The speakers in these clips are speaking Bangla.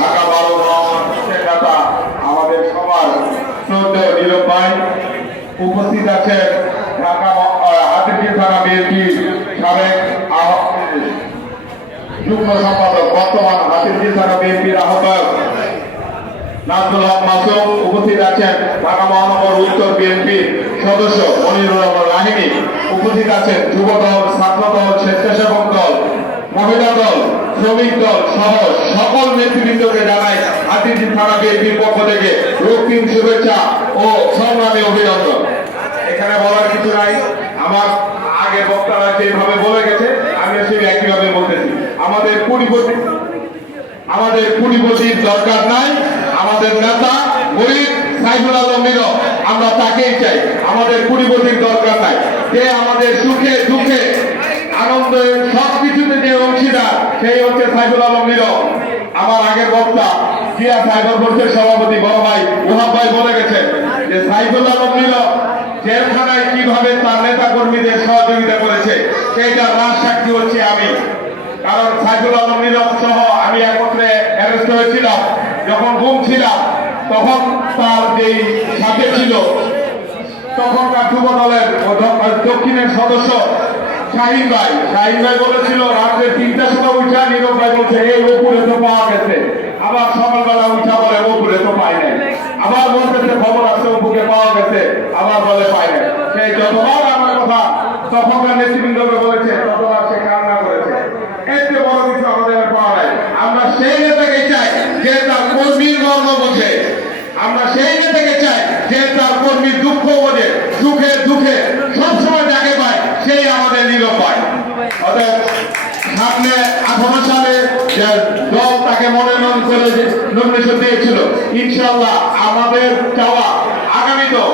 ঢাকা 12 নেতা আমাদের সবার শ্রদ্ধেয় নীরব ভাই উপস্থিত আছেন। ঢাকা হাতিরঝিল থানা বিএনপি সাবেক যুগ্ম সম্পাদক, বর্তমান হাতিরঝিল থানা বিএনপির আহ্বায়ক নাজমুল হক মাসুম উপস্থিত আছেন। ঢাকা মহানগর উত্তর বিএনপির সদস্য মনিরুল রহমান রাহিনী উপস্থিত আছেন। যুব দল, ছাত্র দল, স্বেচ্ছাসেবক দল, মহিলা দল, শ্রমিক দল সহ সকল নেতৃবৃন্দকে জানাই হাতিরঝিল থানা বিএনপির পক্ষ থেকে রক্তিম শুভেচ্ছা ও সংগ্রামী অভিনন্দন। এখানে বলার কিছু নাই, আমার আগে বক্তারা যেভাবে বলে গেছে আমি সেই একইভাবে বলতেছি। আমাদের কুড়িপতির দরকার নাই, আমাদের নেতা গরিব সাইফুল আলম নীরব, আমরা তাকেই চাই। আমাদের কুড়িপতির দরকার নাই, যে আমাদের সুখে দুঃখে আনন্দে সবকিছুতে যে অংশীদার সেই হচ্ছে সাইফুল আলম নীরব। আমার আগের বক্তা জিয়া সাইবার বোর্ডের সভাপতি বড় ভাই ওহাব ভাই বলে গেছেন যে সাইফুল আলম নীরব জেলখানায় কিভাবে তার নেতা কর্মীদের সহযোগিতা করেছে সেইটা রাজ সাক্ষী হচ্ছে আমি। কারণ সাইফুল আলম নীরব সহ আমি একত্রে অ্যারেস্ট হয়েছিলাম, যখন গুম ছিলাম তখন তার যেই সাথে ছিল তখনকার যুব দলের দক্ষিণের সদস্য শাহিন ভাই বলেছিল রাত্রে 3টার সময় উঠা নীরব ভাই বলছে এই উপরে তো পাওয়া গেছে, আবার সকালবেলা উঠা বলে উপরে তো পাই নাই, আবার বলতেছে খবর আসছে উপরে পাওয়া গেছে, আবার বলে পাই নাই। সেই যতবার আমার কথা তখনকার নেতৃবৃন্দকে বলেছে ততবার সে কান্না করেছে। এর চেয়ে বড় কিছু আমাদের পাওয়া নাই। আমরা সেই নেতাকে চাই যে তার কর্মীর মর্ম বোঝে, আমরা সেই নেতাকে চাই যে তার কর্মীর দুঃখ বোঝে, সুখে দুঃখে সবসময় যাকে পায় সেই আমাদের নীরব পায়। অতএব সামনে 18 সালে যে দল তাকে মনোনয়ন করে নমিনেশন দিয়েছিল, ইনশাআল্লাহ আমাদের চাওয়া আগামী তো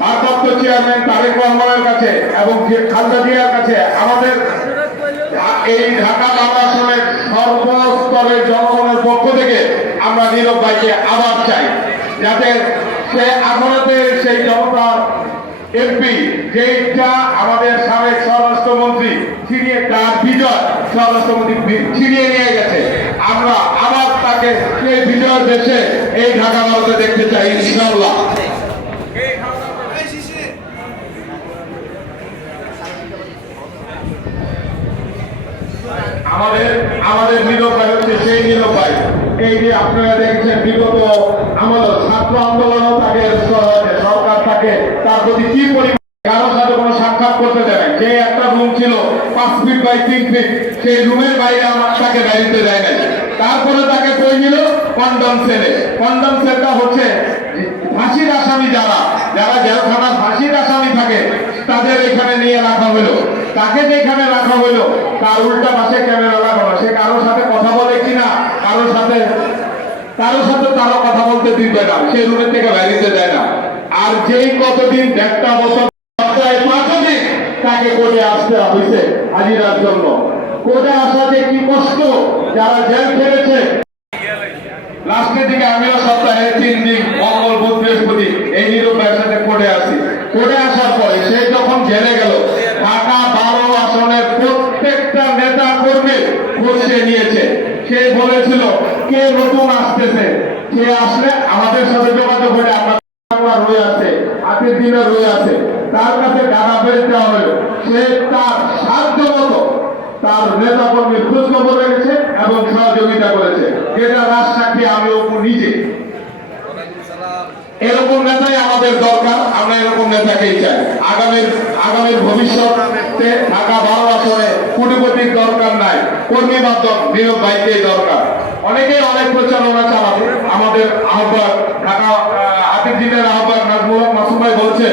ভারপ্রাপ্ত চেয়ারম্যান তারেক রহমানের কাছে এবং খালেদা জিয়ার কাছে আমাদের এই ঢাকা আসনের সর্বস্তরের জনগণের পক্ষ থেকে আমরা নীরব ভাইকে আবার চাই, যাতে সে আদালতে সেই জনতার এমপি যেটা আমাদের সাবেক স্বরাষ্ট্রমন্ত্রী ছিনিয়ে তার বিজয় স্বরাষ্ট্রমন্ত্রী ছিনিয়ে নিয়ে গেছে, আমরা আবার তাকে সেই বিজয় দেশে এই ঢাকা ভারতে দেখতে চাই ইনশাআল্লাহ। আমাদের নীরব ভাই হচ্ছে সেই নীরব ভাই। এই যে আপনারা দেখছেন বিগত আমল ছাত্র আন্দোলনও তাকে সরকার তাকে তার প্রতি কি পরিমাণ কারোর সাথে কোনো সাক্ষাৎ করতে দেয়, যে একটা রুম ছিল 5 ফিট বাই 3 ফিট, সেই রুমের বাইরে আমার তাকে বেরোতে দেয় নাই। তারপরে তাকে কই নিল কন্ডম সেলে। কন্ডম সেলটা হচ্ছে ফাঁসির আসামি, যারা জেলখানার ফাঁসির আসামি থাকে তাদের এখানে নিয়ে রাখা হলো। তাকে যেখানে রাখা হলো তার উল্টা পাশে ক্যামেরা লাগানো, সে কারোর সাথে কথা বলে কিনা কারোর সাথে তারা কথা বলতে দিবে না, সেই রুমের থেকে বেরিয়ে দেয় না। আর যেই কতদিন 1.5 বছর 5 দিন তাকে কোর্টে আসতে হয়েছে হাজিরার জন্য। কোর্টে আসা যে কি কষ্ট, যারা জেল খেলেছে। লাস্টের দিকে আমিও সপ্তাহে 3 দিন মঙ্গল বুধ বৃহস্পতি এই নীরব ভাইয়ের সাথে কোর্টে আসি। কোর্টে আসার পরে সে যখন জেলে গেল ঢাকা 12 আসনের প্রত্যেকটা নেতা কর্মী খোঁজ নিয়েছে। সে বলেছিল কে নতুন আসতেছে, সে আসলে আমাদের সাথে যোগাযোগ করে আমরা রয়ে আছে আজকের দিনে রয়ে আছে, তার কাছে টাকা ফেরত দেওয়া হলো। সে তার সাধ্য মতো তার নেতা কর্মীর খোঁজ খবর রেখেছে এবং সহযোগিতা করেছে, যেটা রাজ সাক্ষী আমিও নিজে। এরকম নেতাই আমাদের দরকার, আমরা এরকম নেতাকেই চাই। আগামীর ভবিষ্যতে ঢাকা 12 আসনে কোটিপতির দরকার নাই, কর্মী মাধ্যম নীরব ভাইকেই দরকার। অনেকেই অনেক প্রচারণা চালাবে। আমাদের আহ্বায়ক ঢাকা হাতিরঝিলের আহ্বায়ক নাজমুল হক মাসুম ভাই বলছে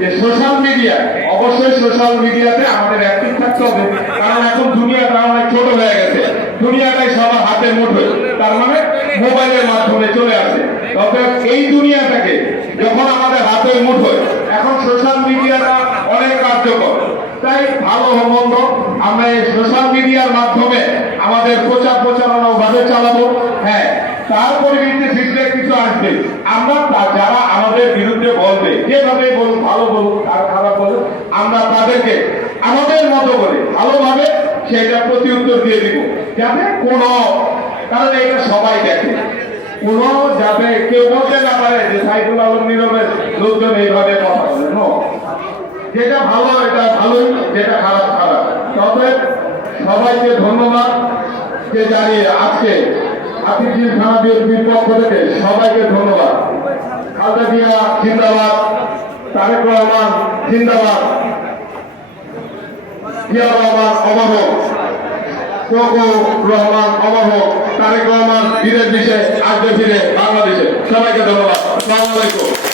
যে সোশ্যাল মিডিয়া, অবশ্যই সোশ্যাল মিডিয়াতে আমাদের অ্যাক্টিভ থাকতে হবে, কারণ এখন দুনিয়াটা অনেক ছোট হয়ে গেছে, দুনিয়াটাই সবার হাতের মুঠোয়, তার মানে মোবাইলের মাধ্যমে চলে আসে। তবে এই দুনিয়াটাকে যখন আমাদের হাতের মুঠোয়, এখন সোশ্যাল মিডিয়াটা অনেক কার্যকর। তাই ভালো মন্দ আমরা এই সোশ্যাল মিডিয়ার মাধ্যমে আমাদের প্রচারণা ভাবে চালাবো। হ্যাঁ, তার পরিবর্তে ফিডব্যাক কিছু আসবে, আমরা যারা আমাদের বিরুদ্ধে বলবে, যেভাবে বলুক, ভালো বলুক আর খারাপ বলুক, আমরা তাদেরকে আমাদের মতো করে ভালোভাবে সেটা প্রতি উত্তর দিয়ে দিব, যাতে কোনো কারণ এটা সবাই দেখে। কোনো যাতে কেউ বলতে না পারে যে সাইফুল আলম নীরবের লোকজন এইভাবে কথা বলে। যেটা ভালো এটা ভালোই, যেটা খারাপ খারাপ। তবে সবাইকে ধন্যবাদ যে জানিয়ে আজকে আতিথির থানা বিএনপির পক্ষ থেকে সবাইকে ধন্যবাদ। খালেদা জিয়া জিন্দাবাদ, তারেক রহমান জিন্দাবাদ, জিয়া রহমান অমর হোক, রহমান অমর হোক, তারেক রহমান বীরের বিষয়ে আসবে ফিরে বাংলাদেশে। সবাইকে ধন্যবাদ। আসসালামু আলাইকুম।